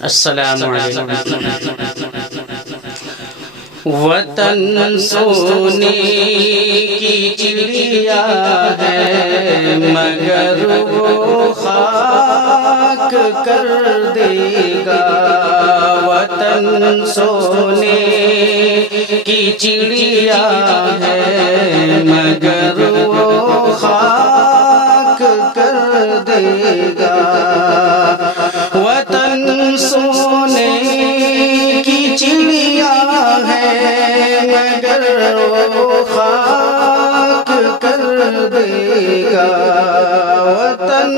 السلام علیکم۔ وطن سونے کی چڑیا ہے مگر وہ خاک کر دے گا۔ وطن سونے کی چڑیا ہے مگر وہ خاک کر دے گا۔ وطن سونے کی چڑیا ہے مگر وہ خاک کر دے گا۔ وطن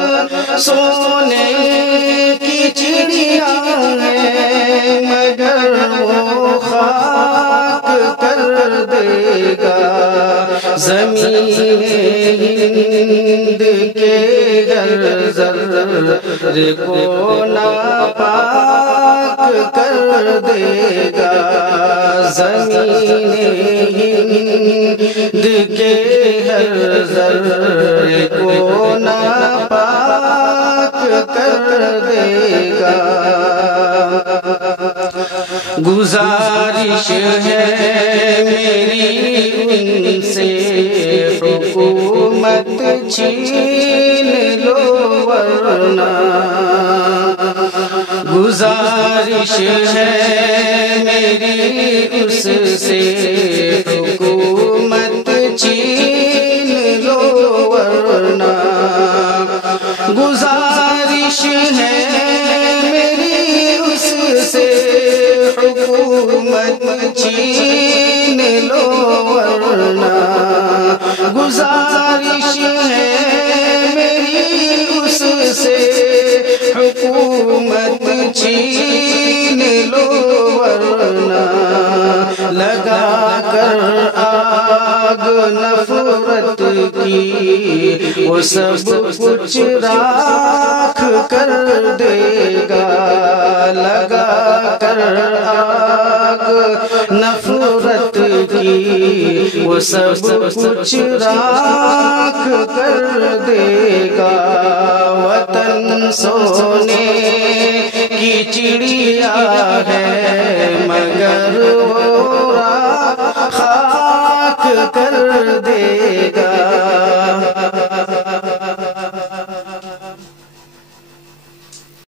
سونے کی چڑیا ہے مگر وہ خاک کر دے گا۔ زمین ہند کے ہر ذرے کو ناپاک کر دے گا۔ زمین ہند کے ہر ذرے کو ناپاک کر دے گا۔ گزارش ہے میری ان سے حکومت چھین لو ورنہ۔ گزارش ہے میری اس سے حکومت چھین لو ورنہ۔ گزارش ہے میری اس سے حکومت چھین لو ورنہ۔ گزارش ہے میری اس سے حکومت چھین لو ورنہ۔ لگا کر آگ نفرت کی وہ سب کچھ راکھ کر دے گا۔ لگا کر آگ نفرت کی وہ سب کچھ راکھ کر دے گا۔ وطن سونے کی چڑیا ہے مگر وہ خاک کر دے گا۔